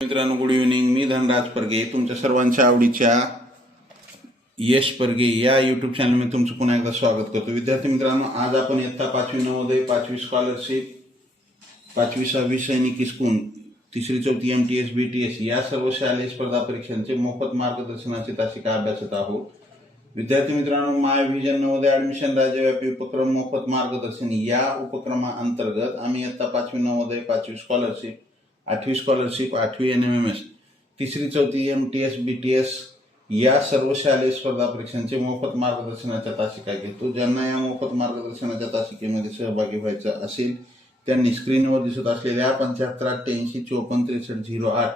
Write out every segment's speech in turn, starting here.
मित्रांनो good evening मी धनराज परगे. तुमच्या सर्वांच्या आवडीच्या यश परगे या युट्यूब चॅनलमध्ये तुमचं पुन्हा एकदा स्वागत करतो. विद्यार्थी मित्रांनो आज आपण इयत्ता पाचवी नवोदय पाचवी स्कॉलरशिप पाचवी सहावी सैनिक इस्कून तिसरी चौथी M T S B T S या सर्व शालेय स्पर्धा परीक्षांचे मोफत मार्गदर्शनाची तासिका अभ्यासत आहोत. विद्यार्थी मित्रांनो माय व्हिजन नवोदय ऍडमिशन राज्यव्यापी उपक्रम मोफत मार्गदर्शन या उपक्रमाअंतर्गत आम्ही इयत्ता पाचवी नवोदय पाचवी स्कॉलरशिप आठवी स्कॉलरशिप आठवी एन एम एम एस तिसरी चौथी M T S B T S या सर्व शालेय स्पर्धा परीक्षांचे मोफत मार्गदर्शनाच्या तासिका घेतो. ज्यांना या मोफत मार्गदर्शनाच्या तासिकेमध्ये सहभागी व्हायचं असेल त्यांनी स्क्रीनवर दिसत असलेल्या पंच्याहत्तर अठ्ठ्याऐंशी चोपन्न त्रेसष्ट झिरो आठ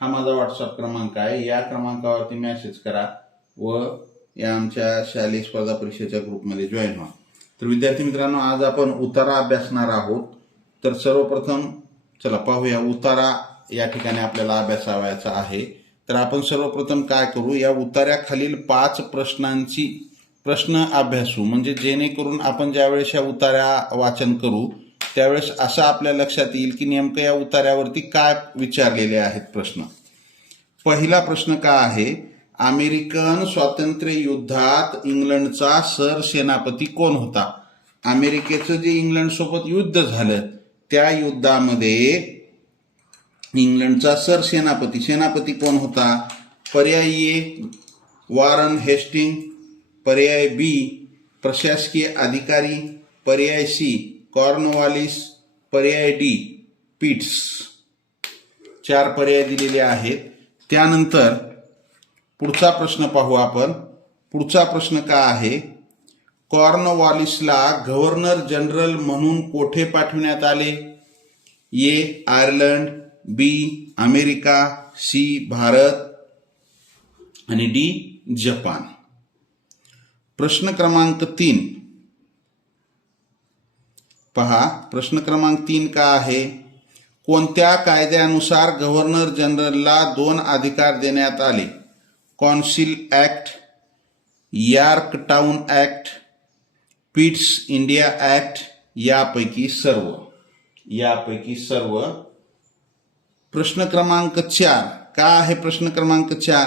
हा माझा व्हॉट्सअप क्रमांक आहे. या क्रमांकावरती मेसेज करा व या आमच्या शालेय स्पर्धा परीक्षेच्या ग्रुपमध्ये जॉईन व्हा. तर विद्यार्थी मित्रांनो आज आपण उतारा अभ्यासणार आहोत. तर सर्वप्रथम चला पाहूया. उतारा या ठिकाणी आपल्याला अभ्यासावायचा आहे. तर आपण सर्वप्रथम काय करू? या उतार्याखालील पाच प्रश्नांची प्रश्न अभ्यासू. म्हणजे जेणेकरून आपण ज्यावेळेस या उतार्या वाचन करू त्यावेळेस असं आपल्या लक्षात येईल की नेमकं या उतार्यावरती काय विचारलेले आहेत प्रश्न. पहिला प्रश्न काय आहे? अमेरिकन स्वातंत्र्य युद्धात इंग्लंडचा सरसेनापती कोण होता? अमेरिकेचं जे इंग्लंडसोबत युद्ध झालं त्या युद्धामध्ये इंग्लंडचा सरसेनापती सेनापती कोण होता? पर्याय ए वॉरन हेस्टिंग पर्याय बी प्रशासकीय अधिकारी पर्याय सी कॉर्नवालिस पर्याय डी पीट्स. चार पर्याय दिलेले आहेत. त्यानंतर पुढचा प्रश्न पाहू आपण. पुढचा प्रश्न का आहे? कॉर्नवॉलिसला गव्हर्नर जनरल म्हणून कोठे पाठवण्यात आले? A. Ireland B. America C. Bharat आणि डी. जपान. प्रश्न क्रमांक तीन. पहा प्रश्न क्रमांक तीन का आहे? कोणत्या कायद्यानुसार गव्हर्नर जनरलला दोन अधिकार देण्यात आले? Council act Yorktown act Pitts India act यापैकी सर्व यापैकी सर्व. प्रश्न क्रमांक चार. का आहे प्रश्न क्रमांक चार?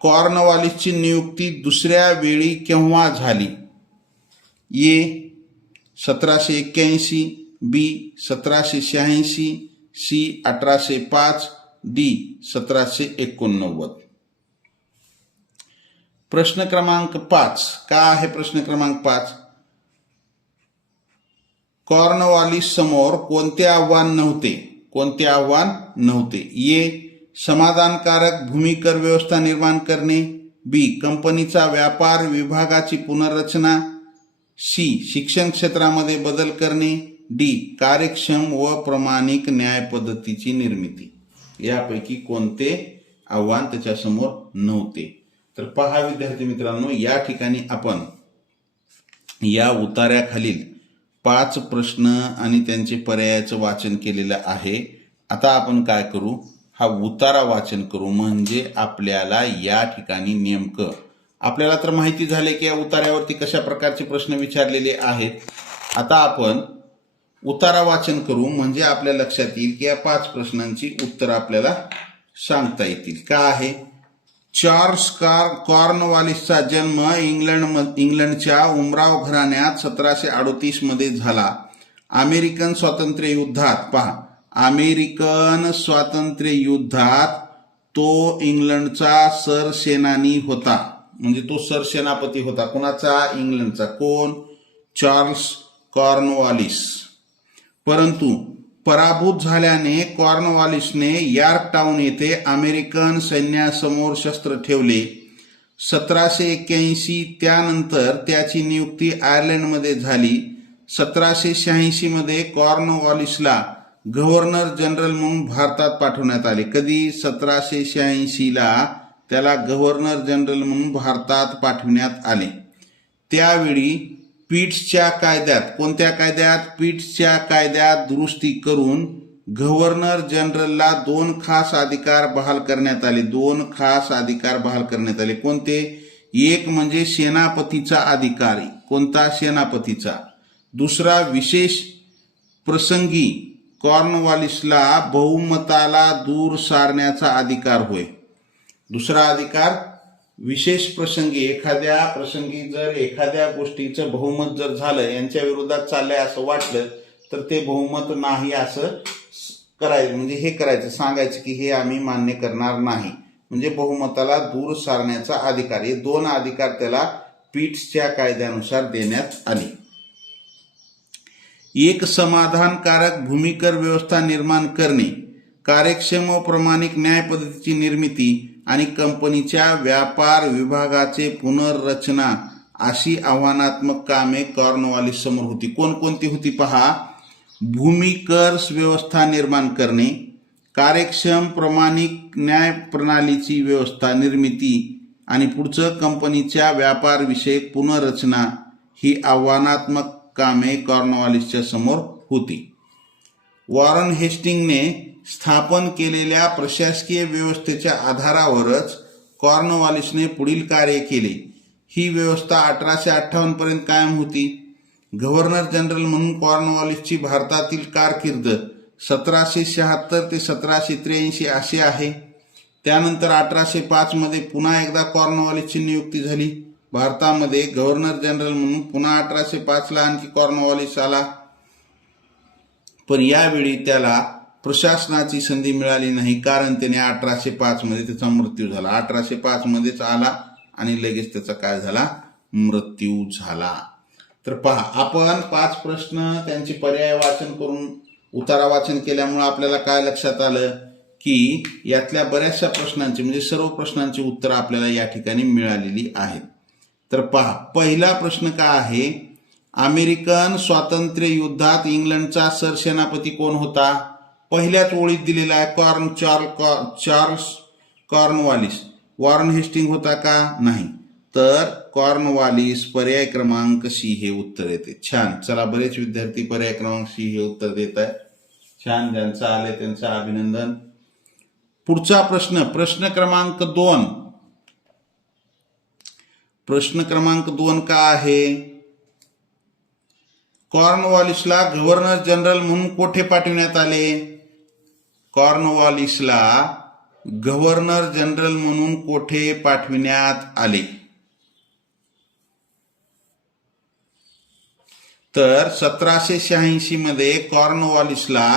कॉर्नवॉलिसची नियुक्ती दुसऱ्या वेळी केव्हा झाली? ए, सतराशे एक्क्याऐंशी, बी, सतराशे शहाऐंशी, सी, अठराशे पाच, डी, सतराशे एकोणनव्वद. प्रश्न क्रमांक पाच. का आहे प्रश्न क्रमांक पाच? कॉर्नवॉलिस समोर कोणते आव्हान नव्हते? कोणते आव्हान नव्हते? ए. समाधानकारक भूमिकर व्यवस्था निर्माण करणे. बी. कंपनीचा व्यापार विभागाची पुनर्रचना. सी. शिक्षण क्षेत्रामध्ये बदल करणे. डी. कार्यक्षम व प्रमाणिक न्याय पद्धतीची निर्मिती. यापैकी कोणते आव्हान त्याच्यासमोर नव्हते? तर पहा विद्यार्थी मित्रांनो या ठिकाणी आपण या उतार्याखालील पाच प्रश्न आणि त्यांचे पर्यायाचं वाचन केलेलं आहे. आता आपण काय करू? हा उतारा वाचन करू म्हणजे आपल्याला या ठिकाणी नेमकं आपल्याला तर माहिती झाले की या उतार्यावरती कशा प्रकारचे प्रश्न विचारलेले आहेत. आता आपण उतारा वाचन करू म्हणजे आपल्या लक्षात येईल की या पाच प्रश्नांची उत्तरं आपल्याला सांगता येतील. का आहे? चार्ल्स कार कॉर्नवालिसचा जन्म इंग्लंड इंग्लंडच्या उमराव घराण्यात सतराशे अडोतीसमध्ये झाला. अमेरिकन स्वातंत्र्य युद्धात पहा. अमेरिकन स्वातंत्र्य युद्धात तो इंग्लंडचा सरसेनानी होता. म्हणजे तो सरसेनापती होता. कोणाचा? इंग्लंडचा. कोण? Charles Cornwallis. परंतु पराभूत झाल्याने कॉर्नवालिसने यार्कटाऊन टाउन येथे अमेरिकन सैन्यासमोर शस्त्र ठेवले. सतराशे एक्क्याऐंशी त्यानंतर त्याची नियुक्ती आयर्लंडमध्ये झाली. सतराशे शहाऐंशीमध्ये कॉर्नवॉलिसला गव्हर्नर जनरल म्हणून भारतात पाठवण्यात आले. कधी? सतराशे शहाऐंशीला त्याला गव्हर्नर जनरल म्हणून भारतात पाठवण्यात आले. त्यावेळी पीट्सच्या कायद्यात कोणत्या कायद्यात? पीट्सच्या कायद्यात दुरुस्ती करून गव्हर्नर जनरलला दोन खास अधिकार बहाल करण्यात आले. दोन खास अधिकार बहाल करण्यात आले. कोणते? एक म्हणजे सेनापतीचा अधिकार. कोणता सेनापतीचा? दुसरा विशेष प्रसंगी कॉर्नवालिसला बहुमताला दूर सारण्याचा अधिकार होय. दुसरा अधिकार विशेष प्रसंगी एखाद्या प्रसंगी जर एखाद्या गोष्टीचं बहुमत जर झालं यांच्या विरोधात चाललंय असं वाटलं तर ते बहुमत नाही असं करायचं म्हणजे हे करायचं सांगायचं की हे आम्ही मान्य करणार नाही. म्हणजे बहुमताला दूर सारण्याचा अधिकार हे दोन अधिकार त्याला पीट्सच्या कायद्यानुसार देण्यात आले. एक समाधानकारक भूमिकर व्यवस्था निर्माण करणे कार्यक्षम व प्रमाणिक न्याय पद्धतीची निर्मिती आणि कंपनीच्या व्यापार विभागाचे पुनर्रचना अशी आव्हानात्मक कामे कॉर्नवाली समोर होती. कोणकोणती होती पहा? भूमिकर व्यवस्था निर्माण करणे कार्यक्षम प्रमाणिक न्याय प्रणालीची व्यवस्था निर्मिती आणि पुढचं कंपनीच्या व्यापार विषयक पुनर्रचना ही आव्हानात्मक कामे कॉर्नवालिसच्या समोर होती. वॉरन हेस्टिंगने स्थापन केलेल्या प्रशासकीय व्यवस्थेच्या आधारावरच कॉर्नवालिसने पुढील कार्य केले. ही व्यवस्था अठराशे अठ्ठावन्नपर्यंत कायम होती. गव्हर्नर जनरल म्हणून कॉर्नवॉलिसची भारतातील कारकीर्द सतराशे शहात्तर ते सतराशे त्र्याऐंशी अशी आहे. त्यानंतर अठराशे पाचमध्ये पुन्हा एकदा कॉर्नवॉलिसची नियुक्ती झाली. भारतामध्ये गव्हर्नर जनरल म्हणून पुन्हा अठराशे पाचला आणखी कॉर्नवॉलिस आला. पण यावेळी त्याला प्रशासनाची संधी मिळाली नाही कारण त्याने अठराशे पाचमध्ये त्याचा मृत्यू झाला. अठराशे पाचमध्येच आला आणि लगेच त्याचा काय झाला? मृत्यू झाला. तर पहा आपण पाच प्रश्न त्यांचे पर्याय वाचन करून उतारा वाचन केल्यामुळे आपल्याला काय लक्षात आलं? की यातल्या बऱ्याचशा प्रश्नांची म्हणजे सर्व प्रश्नांची उत्तरं आपल्याला या ठिकाणी मिळालेली आहेत. तर पहा पहिला प्रश्न काय आहे? अमेरिकन स्वातंत्र्य युद्धात इंग्लंडचा सरसेनापती कोण होता? पहिल्याच ओळीत दिलेला आहे corn Charles Charles Cornwallis. Warren Hastings होता का? नाही. तर कॉर्नवालिस पर्याय क्रमांक सी हे उत्तर येते छान. चला बरेच विद्यार्थी पर्याय क्रमांक सी हे उत्तर देत आहे छान. ज्यांचं आले त्यांचं अभिनंदन. पुढचा प्रश्न प्रश्न क्रमांक दोन. प्रश्न क्रमांक दोन का आहे? कॉर्नवॉलिसला गव्हर्नर जनरल म्हणून कोठे पाठवण्यात आले? कॉर्नवॉलिसला गव्हर्नर जनरल म्हणून कोठे पाठविण्यात आले? तर सतराशे शहाऐंशी मध्ये कॉर्नवॉलिसला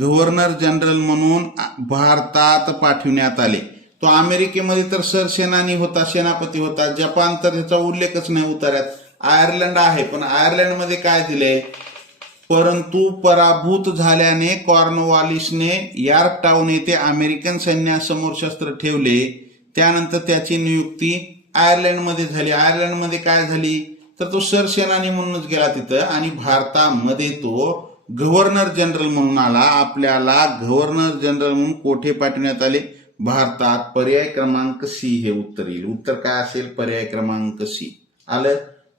गव्हर्नर जनरल म्हणून भारतात पाठविण्यात आले. तो अमेरिकेमध्ये तर सरसेनानी होता सेनापती होता जपान तर त्याचा उल्लेखच नाही उतार्यात आयर्लंड आहे पण आयर्लंडमध्ये काय दिले परंतु पराभूत झाल्याने कॉर्नवॉलिसने यार्क टाउन येथे अमेरिकन सैन्यासमोर शस्त्र ठेवले. त्यानंतर त्याची नियुक्ती आयर्लंडमध्ये झाली. आयर्लंडमध्ये काय झाली? तर तो सरसेनानी म्हणूनच गेला तिथं आणि भारतामध्ये तो गव्हर्नर जनरल म्हणून आला. आपल्याला गव्हर्नर जनरल म्हणून कोठे पाठवण्यात आले? भारतात पर्याय क्रमांक सी हे उत्तर येईल. उत्तर काय असेल? पर्याय क्रमांक सी. आलं?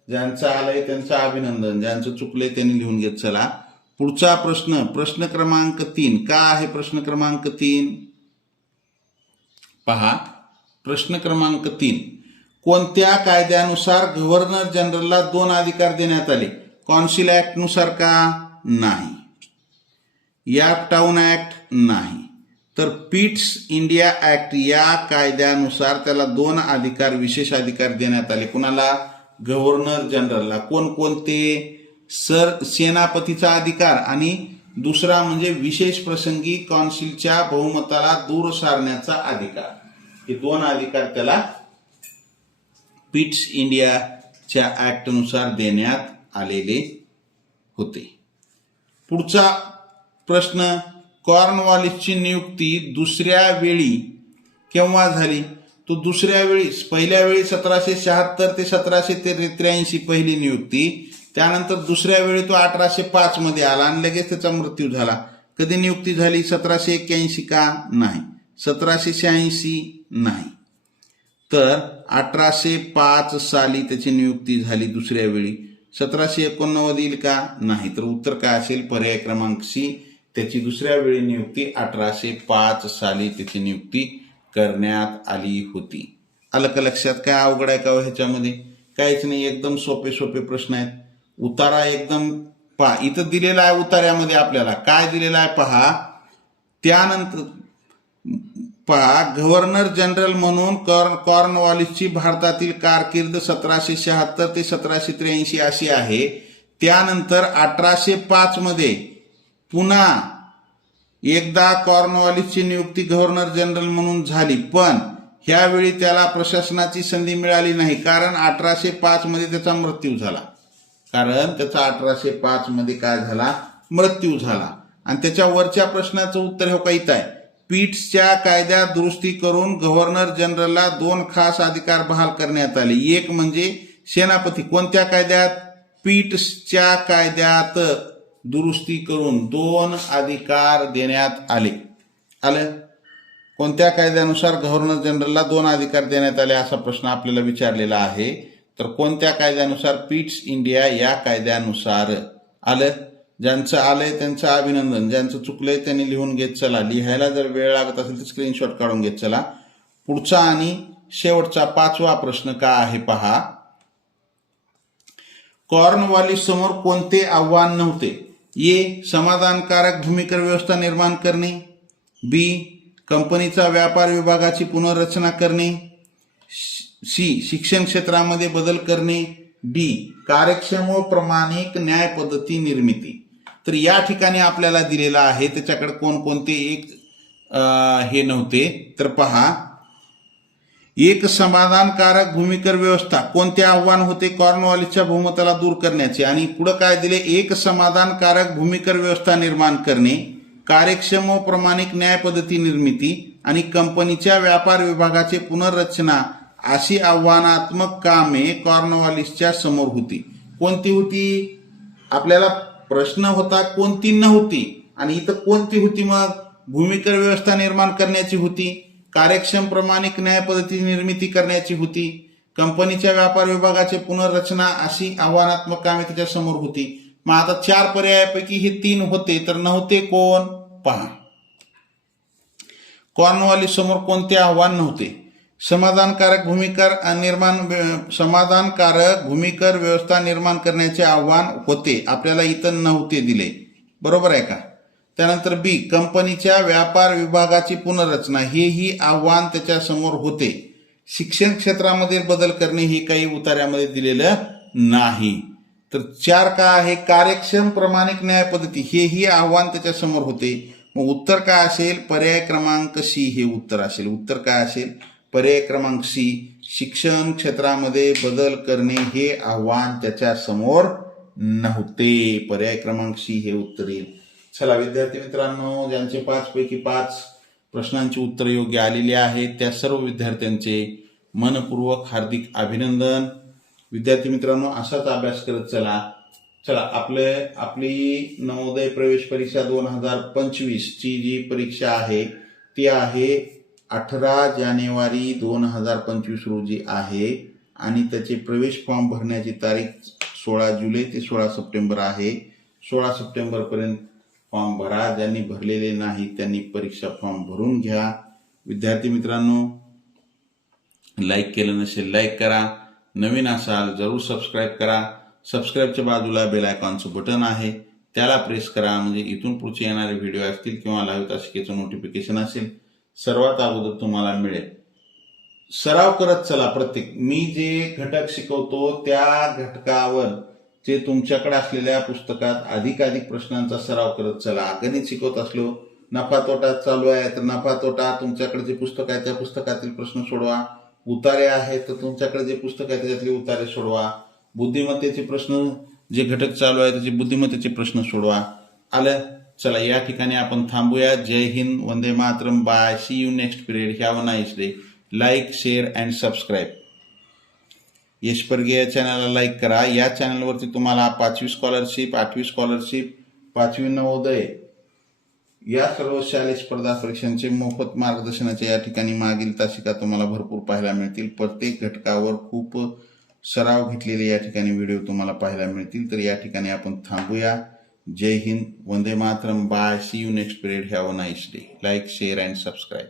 ज्यांचं आलंय त्यांचं अभिनंदन ज्यांचं चुकलंय त्यांनी लिहून घेत चला. पुढचा प्रश्न प्रश्न क्रमांक तीन. का आहे प्रश्न क्रमांक तीन? पहा प्रश्न क्रमांक तीन. कोणत्या कायद्यानुसार गव्हर्नर जनरलला दोन अधिकार देण्यात आले? कॉन्सिल ऍक्टनुसार का? नाही. याप टाउन ऍक्ट नाही. तर पिट्स इंडिया ऍक्ट या कायद्यानुसार त्याला दोन अधिकार विशेष अधिकार देण्यात आले. कुणाला? गव्हर्नर जनरलला. कोणकोणते सर सेनापतीचा अधिकार आणि दुसरा म्हणजे विशेष प्रसंगी कॉन्सिलच्या बहुमताला दूर सारण्याचा अधिकार. हे दोन अधिकार त्याला पिट्स इंडियाच्या ऍक्टनुसार देण्यात आलेले होते. पुढचा प्रश्न कॉर्नवॉलिसची नियुक्ती दुसऱ्या वेळी केव्हा झाली? तो दुसऱ्या वेळी पहिल्या वेळी सतराशे शहात्तर ते सतराशे ते त्र्याऐंशी पहिली नियुक्ती त्यानंतर दुसऱ्या वेळी तो अठराशे पाच मध्ये आला आणि लगेच त्याचा मृत्यू झाला. कधी नियुक्ती झाली सतराशे एक्क्याऐंशी का नाही? सतराशे शहाऐंशी नाही. तर अठराशे पाच साली त्याची नियुक्ती झाली दुसऱ्या वेळी. सतराशे एकोणनव्वद येईल का नाही? तर उत्तर काय असेल? पर्याय क्रमांक सी. त्याची दुसऱ्या वेळी नियुक्ती अठराशे पाच साली त्याची नियुक्ती करण्यात आली होती. आलं का लक्षात काय अवघड आहे का हो ह्याच्यामध्ये? काहीच नाही एकदम सोपे सोपे प्रश्न आहेत. उतारा एकदम पहा इथं दिलेला आहे उतार्यामध्ये आपल्याला. काय दिलेलं आहे पहा? त्यानंतर पहा गव्हर्नर जनरल म्हणून कॉर्न कॉर्नवॉलिसची भारतातील कारकीर्द सतराशे शहात्तर ते सतराशे त्र्याऐंशी अशी आहे. त्यानंतर अठराशे पाच मध्ये पुन्हा एकदा कॉर्नवॉलिसची नियुक्ती गव्हर्नर जनरल म्हणून झाली पण ह्यावेळी त्याला प्रशासनाची संधी मिळाली नाही कारण अठराशे पाच मध्ये त्याचा मृत्यू झाला. कारण त्याचा अठराशे पाच मध्ये काय झाला? मृत्यू झाला. आणि त्याच्या वरच्या प्रश्नाचं उत्तर हे काहीत आहे. पीट्सच्या कायद्यात दुरुस्ती करून गव्हर्नर जनरलला दोन खास अधिकार बहाल करण्यात आले. एक म्हणजे सेनापती. कोणत्या कायद्यात? पीट्सच्या कायद्यात दुरुस्ती करून दोन अधिकार देण्यात आले. आलं? कोणत्या कायद्यानुसार गव्हर्नर जनरलला दोन अधिकार देण्यात आले असा प्रश्न आपल्याला विचारलेला आहे? तर कोणत्या कायद्यानुसार पीट्स इंडिया या कायद्यानुसार? आलं? ज्यांचं आलंय त्यांचं अभिनंदन. ज्यांचं चुकलंय त्यांनी लिहून घेत चला. लिहायला जर वेळ लागत असेल तर स्क्रीनशॉट काढून घेत चला. पुढचा आणि शेवटचा पाचवा प्रश्न का आहे पहा. कॉर्नवाली समोर कोणते आव्हान नव्हते? ए समाधानकारक भूमिकर व्यवस्था निर्माण करणे बी कंपनीचा व्यापार विभागाची पुनर्रचना करणे सी शिक्षण क्षेत्रामध्ये बदल करणे डी कार्यक्षम व प्रमाणिक न्याय पद्धती निर्मिती. तर या ठिकाणी आपल्याला दिलेला आहे. त्याच्याकडे कोणकोणते एक आ, हे नव्हते. तर पहा. एक समाधानकारक भूमिकर व्यवस्था कोणते आव्हान होते कॉर्नवॉलिसच्या बहुमताला दूर करण्याचे आणि पुढं काय दिले? एक समाधानकारक भूमिकर व्यवस्था निर्माण करणे कार्यक्षम व प्रमाणिक न्याय पद्धती निर्मिती आणि कंपनीच्या व्यापार विभागाचे पुनर्रचना अशी आव्हानात्मक कामे कॉर्नवॉलिसच्या समोर होती. कोणती होती? आपल्याला प्रश्न होता कोणती नव्हती? आणि इथं कोणती होती मग? भूमिकर व्यवस्था निर्माण करण्याची होती. कार्यक्षम प्रमाणिक न्याय पद्धती निर्मिती करण्याची होती. कंपनीच्या व्यापार विभागाचे पुनर्रचना अशी आव्हानात्मक कामे त्याच्यासमोर होती. मग आता चार पर्यायापैकी हे तीन होते तर नव्हते कोण? पहा. कॉर्नवाली समोर कोणते आव्हान नव्हते? समाधानकारक भूमिकर निर्माण समाधानकारक भूमिकर व्यवस्था निर्माण करण्याचे आव्हान होते. आपल्याला इथं नव्हते दिले. बरोबर आहे का? त्यानंतर बी कंपनीच्या व्यापार विभागाची पुनर्रचना. हेही आव्हान त्याच्यासमोर होते. शिक्षण क्षेत्रामध्ये बदल करणे हे काही उतार्यामध्ये दिलेलं नाही. तर चार का आहे? कार्यक्षम प्रमाणिक न्याय पद्धती. हेही आव्हान त्याच्यासमोर होते. मग उत्तर काय असेल? पर्याय क्रमांक सी हे उत्तर असेल. उत्तर काय असेल? पर्याय क्रमांक सी शिक्षण क्षेत्रामध्ये बदल करणे हे आव्हान त्याच्यासमोर नव्हते. पर्याय क्रमांक सी हे उत्तर येईल. चला विद्यार्थी मित्रांनो ज्यांचे पाच पैकी पाच प्रश्नांची उत्तर योग्य आलेली आहेत त्या सर्व विद्यार्थ्यांचे मनपूर्वक हार्दिक अभिनंदन. विद्यार्थी मित्रांनो असाच अभ्यास करत चला. चला आपले आपली नवोदय प्रवेश परीक्षा दोन हजार पंचवीस ची जी परीक्षा आहे ती आहे अठरा जानेवारी दोन हजार पंचवीस रोजी आहे आणि त्याचे प्रवेश फॉर्म भरण्याची तारीख सोळा जुलै ते सोळा सप्टेंबर आहे. सोळा सप्टेंबर पर्यंत फॉर्म भरा ज्यांनी भरलेले नाही त्यांनी परीक्षा फॉर्म भरून घ्या. विद्यार्थी मित्रांनो लाईक केलं नसेल लाईक करा. नवीन असाल जरूर सबस्क्राईब करा. सबस्क्राईबच्या बाजूला बेल आयकॉनचं बटन आहे. त्याला प्रेस करा म्हणजे इथून पुढचे येणारे व्हिडिओ असतील किंवा लाईव्ह तासिकेचं नोटिफिकेशन असेल सर्वात अगोदर तुम्हाला मिळेल. सराव करत चला प्रत्येक. मी जे घटक शिकवतो त्या घटकावर जे तुमच्याकडे असलेल्या पुस्तकात अधिकाधिक प्रश्नांचा सराव करत चला. गणित शिकवत असलो नफा तोटा चालू आहे तर नफा तोटा तुमच्याकडे जे पुस्तक आहे त्या पुस्तकातील प्रश्न सोडवा. उतारे आहेत तर तुमच्याकडे जे पुस्तक आहे त्याच्यातले उतारे सोडवा. बुद्धिमत्तेचे प्रश्न जे घटक चालू आहे त्याचे बुद्धिमत्तेचे प्रश्न सोडवा. आलं? चला या ठिकाणी आपण थांबूया. जय हिंद वंदे Mataram. Bye see you next period have a nice day like share and subscribe यशपर्गे या चॅनलला लाईक करा. या चॅनलवरती तुम्हाला पाचवी स्कॉलरशिप आठवी स्कॉलरशिप पाचवी नवोदय या सर्व शालेय स्पर्धा परीक्षांचे मोफत मार्गदर्शनाचे या ठिकाणी मागील तासिका तुम्हाला भरपूर पाहायला मिळतील. प्रत्येक घटकावर खूप सराव घेतलेले या ठिकाणी व्हिडिओ तुम्हाला पाहायला मिळतील. तर या ठिकाणी आपण थांबूया. जय हिंद. वंदे Mataram. Bye see you next period have a nice day like share and subscribe